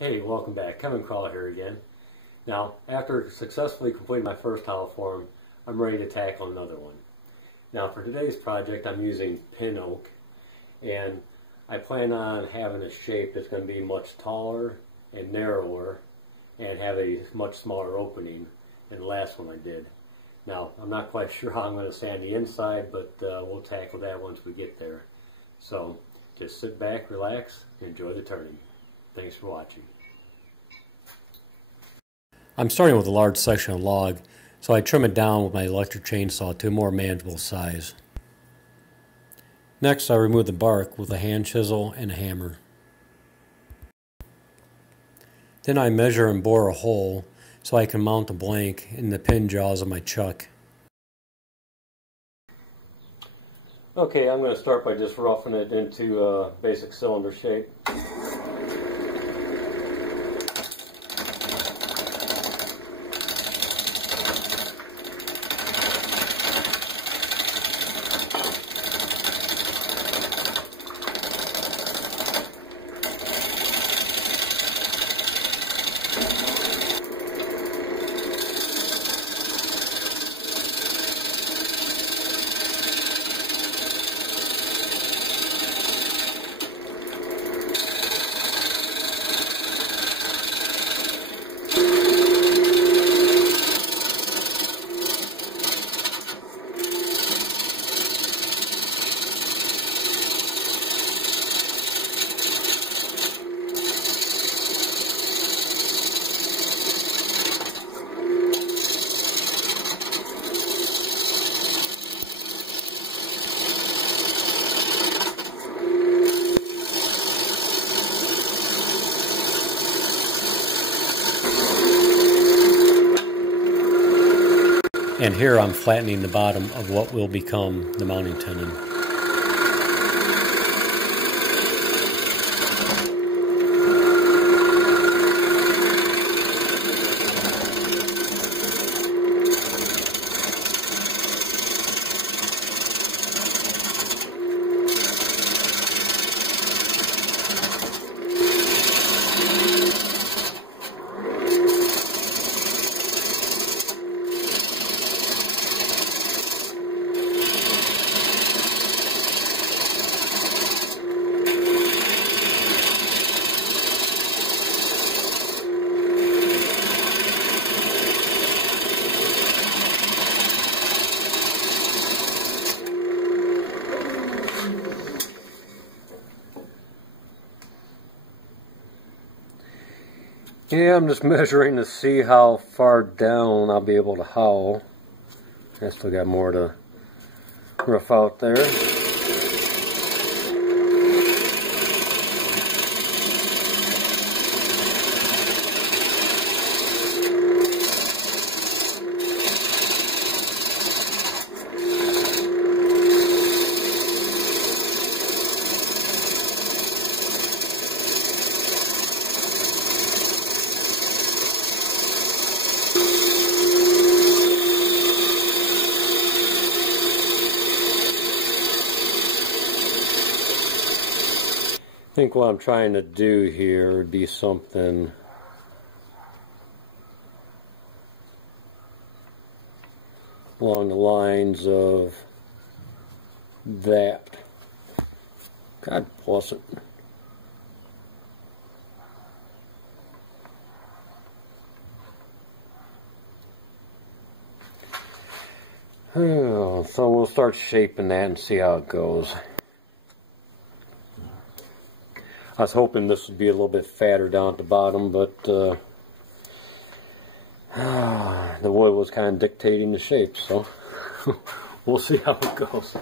Hey, welcome back. Krull here again. Now, after successfully completing my first hollow form, I'm ready to tackle another one. Now, for today's project, I'm using pin oak, and I plan on having a shape that's going to be much taller and narrower and have a much smaller opening than the last one I did. Now, I'm not quite sure how I'm going to sand the inside, but we'll tackle that once we get there. So, just sit back, relax, and enjoy the turning. Thanks for watching. I'm starting with a large section of log, so I trim it down with my electric chainsaw to a more manageable size. Next, I remove the bark with a hand chisel and a hammer. Then I measure and bore a hole so I can mount the blank in the pin jaws of my chuck. Okay, I'm going to start by just roughing it into a basic cylinder shape. And here I'm flattening the bottom of what will become the mounting tenon. Yeah, I'm just measuring to see how far down I'll be able to howl. I still got more to rough out there. I think what I'm trying to do here would be something along the lines of that. God bless it. Oh, so we'll start shaping that and see how it goes. I was hoping this would be a little bit fatter down at the bottom, but the wood was kind of dictating the shape, so we'll see how it goes.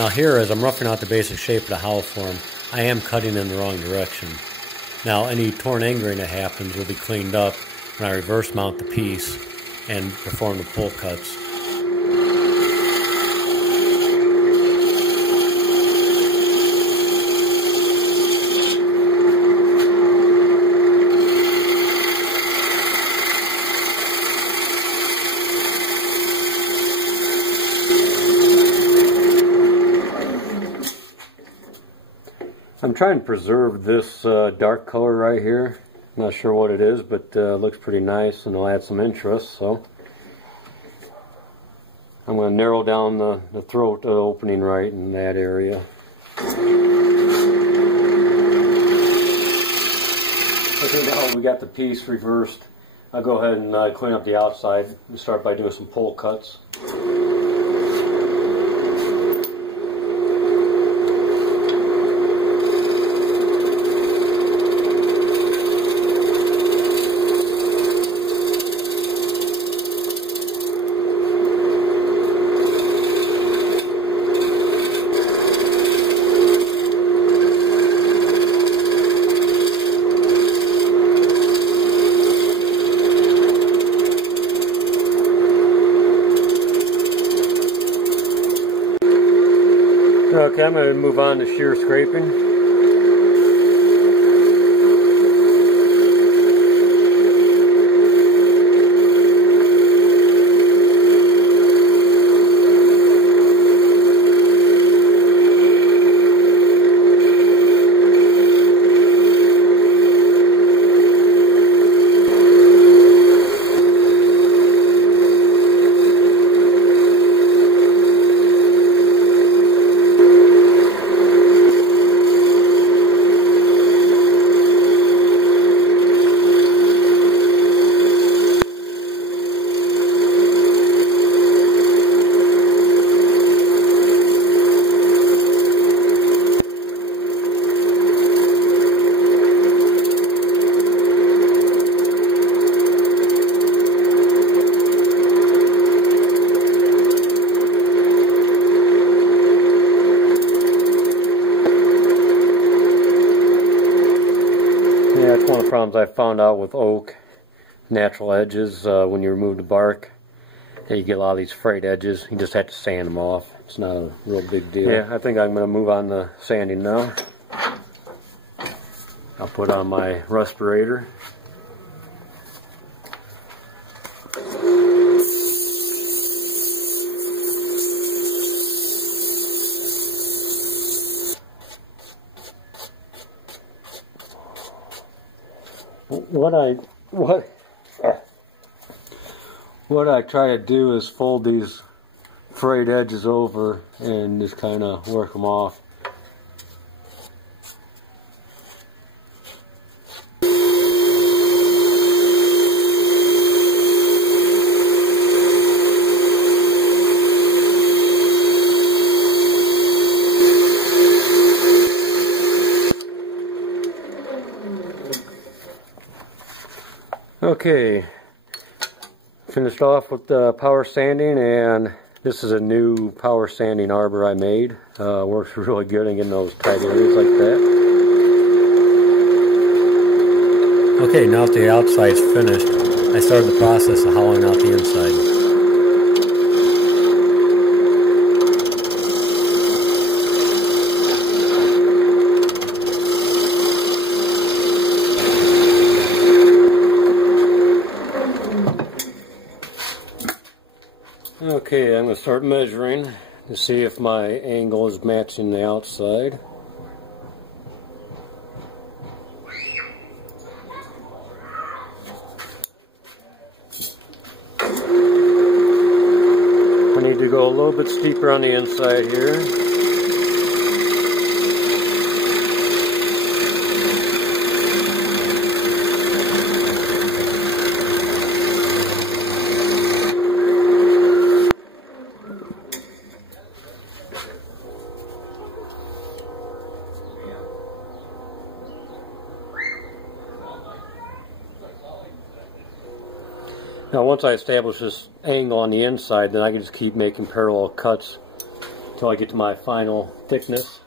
Now here, as I'm roughing out the basic shape of the howl form, I am cutting in the wrong direction. Now any torn end grain that happens will be cleaned up when I reverse mount the piece and perform the pull cuts. I'm trying to preserve this dark color right here. Not sure what it is, but looks pretty nice and it'll add some interest. So I'm going to narrow down the throat opening right in that area. Okay, now we got the piece reversed. I'll go ahead and clean up the outside and start by doing some pull cuts. Okay, I'm going to move on to shear scraping. Yeah, it's one of the problems I found out with oak, natural edges, when you remove the bark, that you get a lot of these frayed edges. You just have to sand them off. It's not a real big deal. Yeah, I think I'm going to move on to sanding now. I'll put on my respirator. What I try to do is fold these frayed edges over and just kind of work them off. Okay, finished off with the power sanding, and this is a new power sanding arbor I made. Works really good in getting those tight areas like that. Okay, now that the outside's finished, I started the process of hollowing out the inside. Okay, I'm going to start measuring to see if my angle is matching the outside. I need to go a little bit steeper on the inside here. Now once I establish this angle on the inside, then I can just keep making parallel cuts until I get to my final thickness.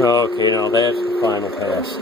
Okay, now that's the final pass.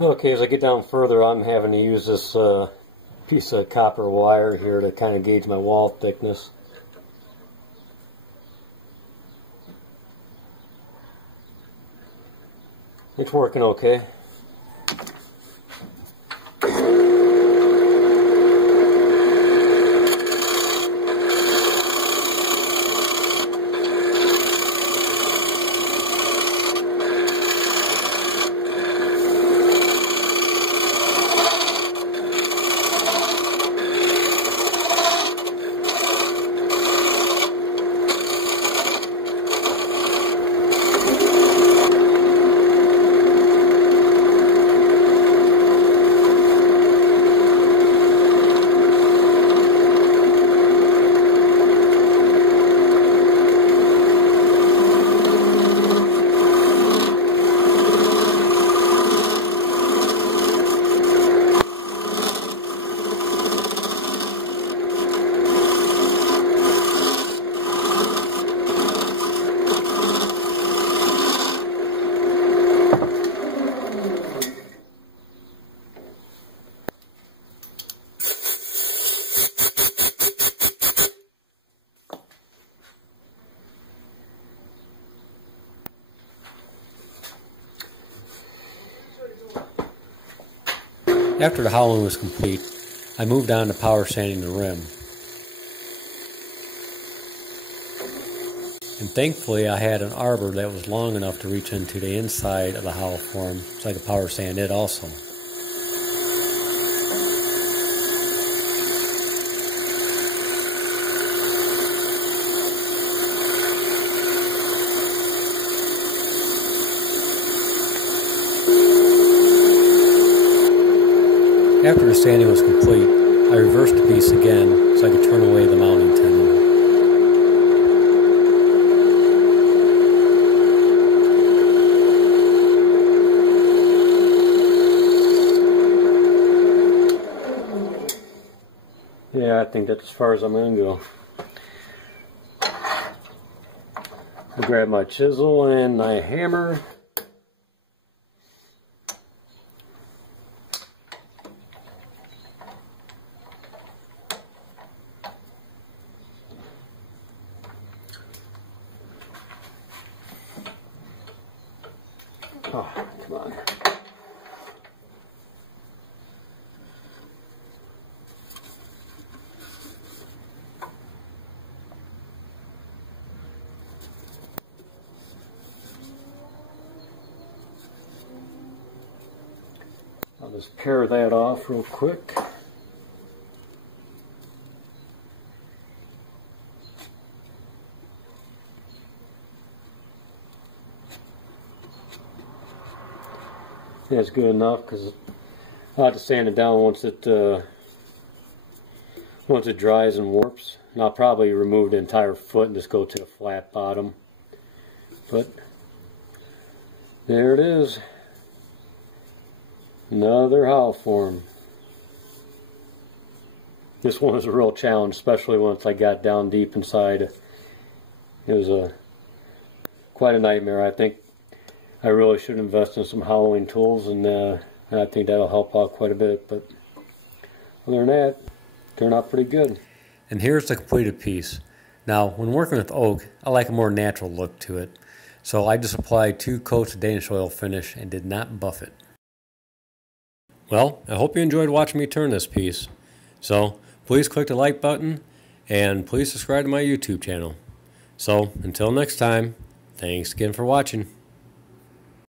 Okay, as I get down further, I'm having to use this piece of copper wire here to kind of gauge my wall thickness. It's working okay. After the hollowing was complete, I moved on to power sanding the rim. And thankfully I had an arbor that was long enough to reach into the inside of the hollow form so I could power sand it also. After the sanding was complete, I reversed the piece again so I could turn away the mounting tenon. Yeah, I think that's as far as I'm going to go. I'll grab my chisel and my hammer. Oh, come on. I'll just pare that off real quick. That's good enough because I'll have to sand it down once it dries and warps. And I'll probably remove the entire foot and just go to the flat bottom. But there it is. Another hollow form. This one was a real challenge, especially once I got down deep inside. It was quite a nightmare. I think I really should invest in some hollowing tools, and I think that'll help out quite a bit. But other than that, turned out pretty good. And here's the completed piece. Now, when working with oak, I like a more natural look to it. So I just applied 2 coats of Danish Oil Finish and did not buff it. Well, I hope you enjoyed watching me turn this piece. So please click the like button and please subscribe to my YouTube channel. So until next time, thanks again for watching.